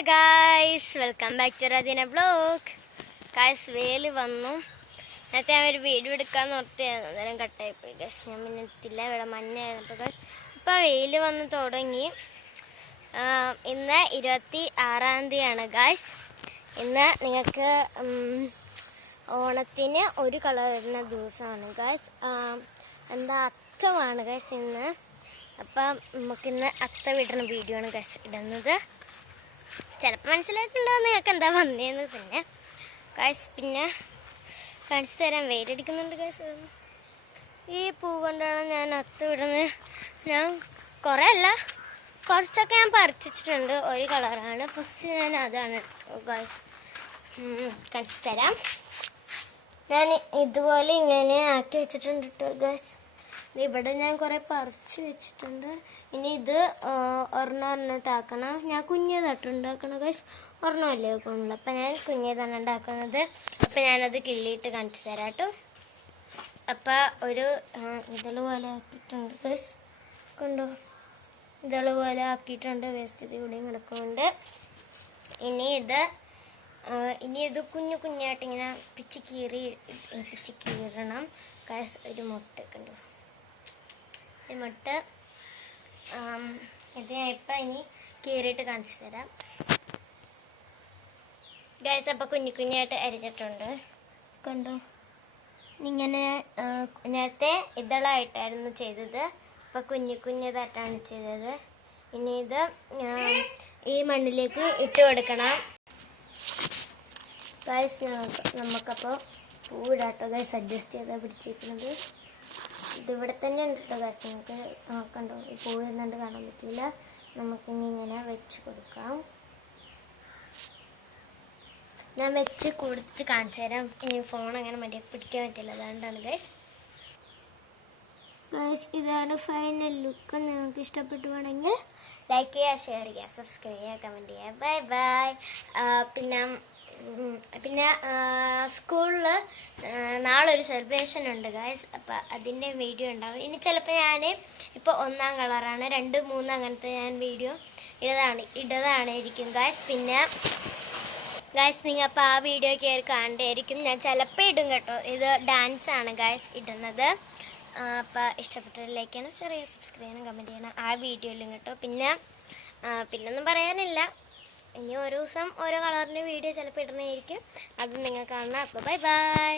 Hello guys, welcome back to Radeena vlog. Guys, വെയിൽ വന്നു. നേരത്തെ ഞാൻ ഒരു വീഡിയോ എടുക്കാമെന്ന് ഓർത്തായിരുന്നു, അന്നേരം കട്ടായിപ്പോയി ഗായ്സ്. ഞാൻ പിന്നെ എടുത്തില്ല, ഇവിടെ മഞ്ഞായിരുന്നപ്പോൾ ഗായ്സ്. ഇപ്പോൾ വെയിൽ വന്ന് തുടങ്ങി. ഇന്ന് 26-ാം തീയതിയാണ് ഗായ്സ്. ഇന്ന് നിങ്ങൾക്ക് ഓണത്തിന് ഒരു കളർ വരുന്ന ദിവസമാണ് ഗായ്സ്. എന്താ അത്തമാണ് ഗായ്സ് ഇന്ന്. അപ്പം നമുക്കിന്ന് അത്ത വിടുന്ന വീഡിയോ ആണ് ഗായ്സ് ഇടുന്നത്. ചിലപ്പോൾ മനസ്സിലായിട്ടുണ്ടോ നിങ്ങൾക്ക് എന്താ വന്നതെന്ന്. പിന്നെ ഗായ്സ് പിന്നെ കാണിച്ചു തരാൻ വെയിലടിക്കുന്നുണ്ട് ഗായ്സ്. ഈ പൂ കൊണ്ടാണ് ഞാൻ അത്ത വിടുന്നത്. ഞാൻ കുറേ അല്ല, കുറച്ചൊക്കെ ഞാൻ പറിച്ചിട്ടുണ്ട്. ഒരു കളറാണ് ഫസ്റ്റ്, ഞാൻ അതാണ് ഗായ്സ് കാണിച്ചു തരാം. ഞാൻ ഇതുപോലെ ഇങ്ങനെ ആക്കി വെച്ചിട്ടുണ്ട് കേട്ടോ ഗായ്സ്. ഇവിടെ ഞാൻ കുറേ പറിച്ച് വെച്ചിട്ടുണ്ട്. ഇനി ഇത് ഒരെണ്ണിട്ടാക്കണം. ഞാൻ കുഞ്ഞേതായിട്ടുണ്ടാക്കണം ഗൈസ്, ഒരെണ്ണമല്ലേ വെക്കുള്ളൂ. അപ്പം ഞാൻ കുഞ്ഞേതാണ് ഉണ്ടാക്കുന്നത്. അപ്പം ഞാനത് കിള്ളിയിട്ട് കാണിച്ചു തരാം കേട്ടോ. അപ്പം ഒരു ഇതള് പോലെ ആക്കിയിട്ടുണ്ട് ഗൈസ്, കണ്ടോ? ഇതള് പോലെ ആക്കിയിട്ടുണ്ട്. വേസ്റ്റ് ഇത് ഇവിടെയും കിടക്കുന്നുണ്ട്. ഇനി ഇത് കുഞ്ഞു കുഞ്ഞായിട്ട് ഇങ്ങനെ പിച്ച് കീറണം ഗൈസ്. ഒരു മുട്ട കണ്ടു, മുട്ട. ഇത് ഞാൻ ഇപ്പം ഇനി കീറിയിട്ട് കാണിച്ചു തരാം ഗൈസ്. അപ്പം കുഞ്ഞായിട്ട് അരിഞ്ഞിട്ടുണ്ട്, കണ്ടോ? ഇങ്ങനെ നേരത്തെ ഇതളായിട്ടായിരുന്നു ചെയ്തത്, അപ്പം കുഞ്ഞതായിട്ടാണ് ചെയ്തത്. ഇനി ഇത് ഈ മണ്ണിലേക്ക് ഇട്ട് കൊടുക്കണം ഗൈസ്. നമുക്കപ്പോൾ പൂവിടാട്ടോ ഗൈസ്. അഡ്ജസ്റ്റ് ചെയ്താൽ പിടിച്ചിരിക്കുന്നത്. ഇതിവിടെ തന്നെ ഉണ്ട് കേട്ടോ ഗൈസ്. നമുക്ക് കണ്ടോ, ഈ പൂ എന്നുകൊണ്ട് കാണാൻ പറ്റില്ല. നമുക്കിനി ഇങ്ങനെ വെച്ച് കൊടുക്കാം. ഞാൻ വെച്ച് കൊടുത്തിട്ട് കാണിച്ചു തരാം. ഇനി ഫോൺ അങ്ങനെ മര്യാദ പിടിക്കാൻ പറ്റില്ല, അതുകൊണ്ടാണ് ഗൈസ്. ഇതാണ് ഫൈനൽ ലുക്ക്. നിങ്ങൾക്ക് ഇഷ്ടപ്പെട്ടുവാണെങ്കിൽ ലൈക്ക് ചെയ്യുക, ഷെയർ ചെയ്യുക, സബ്സ്ക്രൈബ് ചെയ്യുക, കമൻറ്റ് ചെയ്യുക. Bye bye. പിന്നെ സ്കൂളിൽ നാളെ ഒരു സെലിബ്രേഷൻ ഉണ്ട് ഗായ്സ്. അപ്പം അതിൻ്റെ വീഡിയോ ഉണ്ടാവും. ഇനി ചിലപ്പോൾ ഞാൻ ഇപ്പോൾ 1-ാം കളറാണ്, 2, 3 അങ്ങനത്തെ ഞാൻ വീഡിയോ ഇടതാണ് ഇരിക്കും ഗായ്സ്. പിന്നെ ഗായ്സ് നിങ്ങൾ അപ്പോൾ ആ വീഡിയോ കയറി കാണേണ്ടിയിരിക്കും. ഞാൻ ചിലപ്പോൾ ഇടും കേട്ടോ. ഇത് ഡാൻസാണ് ഗായ്സ് ഇടുന്നത്. അപ്പോൾ ഇഷ്ടപ്പെട്ടതിലേക്ക് ചെയ്യണം, ചെറിയ സബ്സ്ക്രൈബ് ചെയ്യണം, കമൻറ്റ് ചെയ്യണം ആ വീഡിയോയിലും കേട്ടോ. പിന്നൊന്നും പറയാനില്ല. ഇനി ഓരോ ദിവസം ഓരോ കളറിൻ്റെ വീഡിയോ ചിലപ്പോൾ ഇടുന്നതായിരിക്കും. അത് നിങ്ങൾ കാണണം. അപ്പോൾ ബൈ ബൈ.